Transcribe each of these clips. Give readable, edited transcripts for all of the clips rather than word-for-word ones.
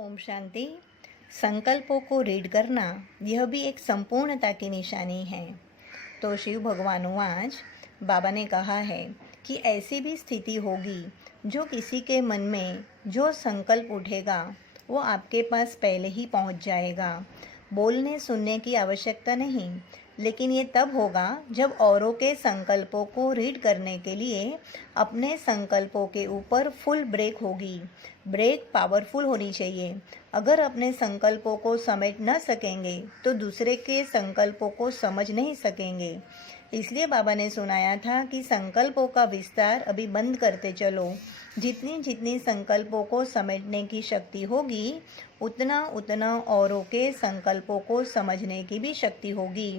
ओम शांति। संकल्पों को रीड करना यह भी एक संपूर्णता की निशानी है। तो शिव भगवानुवाच, बाबा ने कहा है कि ऐसी भी स्थिति होगी जो किसी के मन में जो संकल्प उठेगा वो आपके पास पहले ही पहुंच जाएगा। बोलने सुनने की आवश्यकता नहीं, लेकिन ये तब होगा जब औरों के संकल्पों को रीड करने के लिए अपने संकल्पों के ऊपर फुल ब्रेक होगी। ब्रेक पावरफुल होनी चाहिए। अगर अपने संकल्पों को समेट न सकेंगे तो दूसरे के संकल्पों को समझ नहीं सकेंगे। इसलिए बाबा ने सुनाया था कि संकल्पों का विस्तार अभी बंद करते चलो। जितनी जितनी संकल्पों को समेटने की शक्ति होगी, उतना उतना औरों के संकल्पों को समझने की भी शक्ति होगी।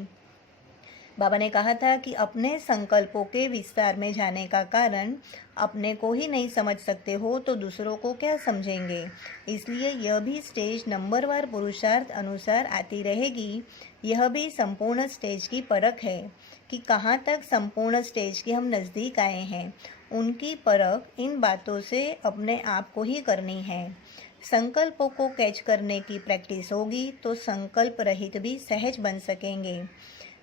बाबा ने कहा था कि अपने संकल्पों के विस्तार में जाने का कारण अपने को ही नहीं समझ सकते हो तो दूसरों को क्या समझेंगे। इसलिए यह भी स्टेज नंबरवार पुरुषार्थ अनुसार आती रहेगी। यह भी संपूर्ण स्टेज की परख है कि कहाँ तक संपूर्ण स्टेज के हम नज़दीक आए हैं। उनकी परख इन बातों से अपने आप को ही करनी है। संकल्पों को कैच करने की प्रैक्टिस होगी तो संकल्प रहित भी सहज बन सकेंगे।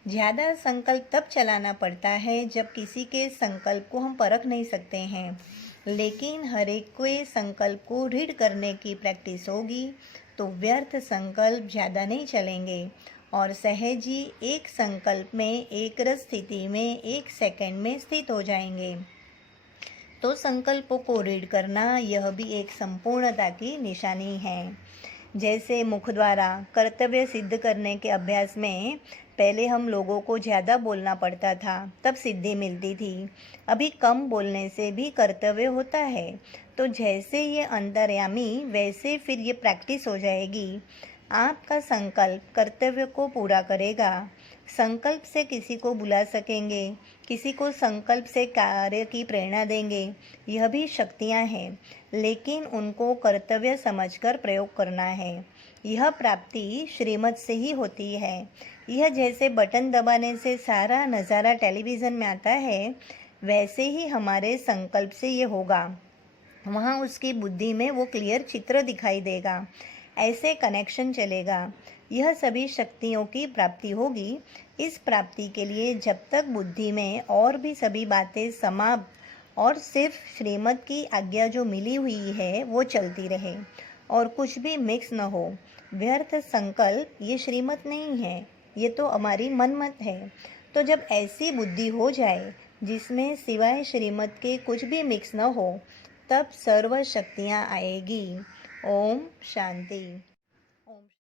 ज़्यादा संकल्प तब चलाना पड़ता है जब किसी के संकल्प को हम परख नहीं सकते हैं, लेकिन हर एक के संकल्प को रीड करने की प्रैक्टिस होगी तो व्यर्थ संकल्प ज़्यादा नहीं चलेंगे और सहज ही एक संकल्प में एक रस स्थिति में एक सेकंड में स्थित हो जाएंगे। तो संकल्पों को रीड करना यह भी एक संपूर्णता की निशानी है। जैसे मुख द्वारा कर्तव्य सिद्ध करने के अभ्यास में पहले हम लोगों को ज़्यादा बोलना पड़ता था, तब सिद्धि मिलती थी। अभी कम बोलने से भी कर्तव्य होता है। तो जैसे ये अंतर्यामी वैसे फिर ये प्रैक्टिस हो जाएगी। आपका संकल्प कर्तव्य को पूरा करेगा। संकल्प से किसी को बुला सकेंगे, किसी को संकल्प से कार्य की प्रेरणा देंगे, यह भी शक्तियाँ हैं, लेकिन उनको कर्तव्य समझकर प्रयोग करना है। यह प्राप्ति श्रीमत से ही होती है। यह जैसे बटन दबाने से सारा नज़ारा टेलीविज़न में आता है, वैसे ही हमारे संकल्प से ये होगा। वहाँ उसकी बुद्धि में वो क्लियर चित्र दिखाई देगा, ऐसे कनेक्शन चलेगा। यह सभी शक्तियों की प्राप्ति होगी। इस प्राप्ति के लिए जब तक बुद्धि में और भी सभी बातें समाप्त और सिर्फ श्रीमत की आज्ञा जो मिली हुई है वो चलती रहे और कुछ भी मिक्स न हो। व्यर्थ संकल्प ये श्रीमत नहीं है, ये तो हमारी मनमत है। तो जब ऐसी बुद्धि हो जाए जिसमें सिवाय श्रीमत के कुछ भी मिक्स न हो, तब सर्व शक्तियाँ आएगी। ओम शांति। ओम।